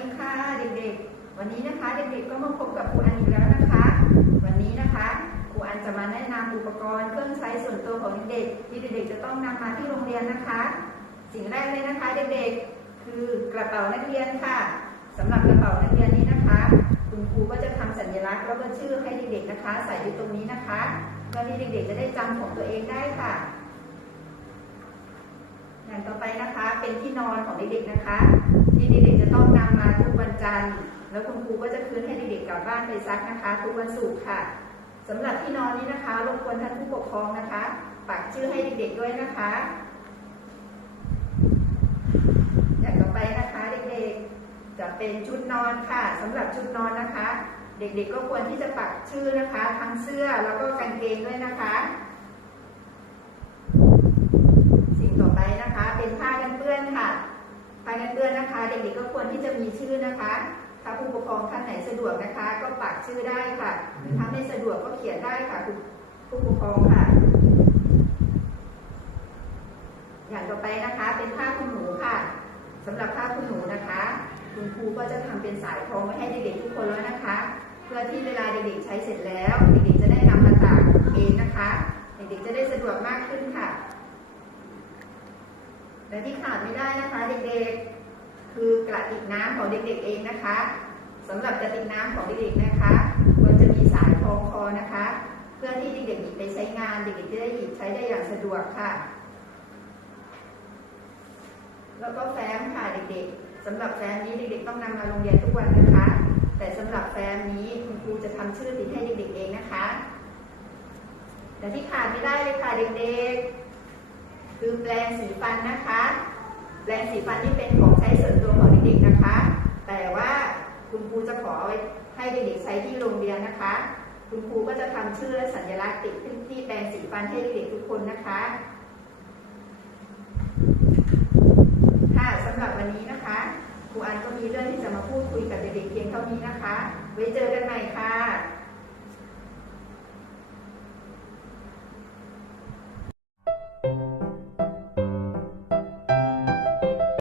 ดีค่ะเด็กๆ วันนี้นะคะเด็กๆก็มาพบกับครูอันอีกแล้วนะคะ วันนี้นะคะครูอันจะมาแนะนำอุปกรณ์เครื่องใช้ส่วนตัวของเด็กๆที่เด็กๆจะต้องนำมาที่โรงเรียนนะคะ สิ่งแรกเลยนะคะเด็กๆ คือกระเป๋านักเรียนค่ะสำหรับกระเป๋านักเรียนนี้นะคะ คุณครูก็จะทำสัญลักษณ์แล้วก็ชื่อให้เด็กๆนะคะ ใส่อยู่ตรงนี้นะคะเพื่อที่เด็กๆจะได้จำของตัวเองได้ค่ะอย่างต่อไปนะคะเป็นที่นอนของเด็กๆนะคะ ที่เด็กๆจะต้อง กันทร์แล้วคุณครูก็จะคืนให้เด็กๆกลับบ้านไปซักนะคะ ทุกวันศุกร์ค่ะสำหรับที่นอนนี้นะคะรบกวนท่านผู้ปกครองนะคะปักชื่อให้เด็กๆด้วยนะคะอย่างต่อไปนะคะเด็กๆจะเป็นชุดนอนค่ะสำหรับชุดนอนนะคะ เด็กๆก็ควรที่จะปักชื่อนะคะ ทั้งเสื้อแล้วก็กางเกงด้วยนะคะ สิ่งต่อไปนะคะเป็นผ้ากันเปื้อนค่ะ ผ้ากันเปื้อนนะคะ เด็กๆก็ควรที่จะมีชื่อนะคะ ถ้าผู้ปกครองท่านไหนสะดวกนะคะ ก็ปักชื่อได้ค่ะถ้าไม่สะดวกก็เขียนได้ค่ะคุณผู้ปกครองค่ะ อย่างต่อไปนะคะ เป็นผ้าคุณหนูค่ะสำหรับผ้าคุณหนูนะคะ คุณครูก็จะทำเป็นสายคล้องไว้ให้เด็กๆทุกคนแล้วนะคะ เพื่อที่เวลาเด็กๆใช้เสร็จแล้วเด็กๆจะได้นำมาตากเองนะคะ เด็กๆจะได้สะดวกมากขึ้นค่ะ และที่ขาดไม่ได้นะคะเด็กๆ คือกระติกน้ำของเด็กๆเองนะคะสำหรับกระติกน้ำของเด็กๆนะคะควรจะมีสายคล้องคอนะคะ เพื่อที่เด็กๆหยิบไปใช้งานเด็กๆจะได้หยิบใช้ได้อย่างสะดวกค่ะ แล้วก็แฟ้มค่ะเด็กๆสำหรับแฟ้มนี้เด็กๆต้องนำมาโรงเรียนทุกวันนะคะ แต่สำหรับแฟ้มนี้คุณครูจะทำชื่อติดให้เด็กๆเองนะคะ แต่ที่ขาดไม่ได้เลยค่ะเด็กๆ คือแปรงสีฟันนะคะ แปรงสีฟันที่เป็นของใช้ส่วนตัวของเด็กๆนะคะ แต่ว่าคุณครูจะขอให้เด็กๆใช้ที่โรงเรียนนะคะ คุณครูก็จะทำชื่อและสัญลักษณ์ติดขึ้นที่แปรงสีฟันให้เด็กๆทุกคนนะคะค่ะสำหรับวันนี้นะคะครูอันก็มีเรื่องที่จะมาพูดคุยกับเด็กๆเพียงเท่านี้นะคะ ไว้เจอกันใหม่ค่ะ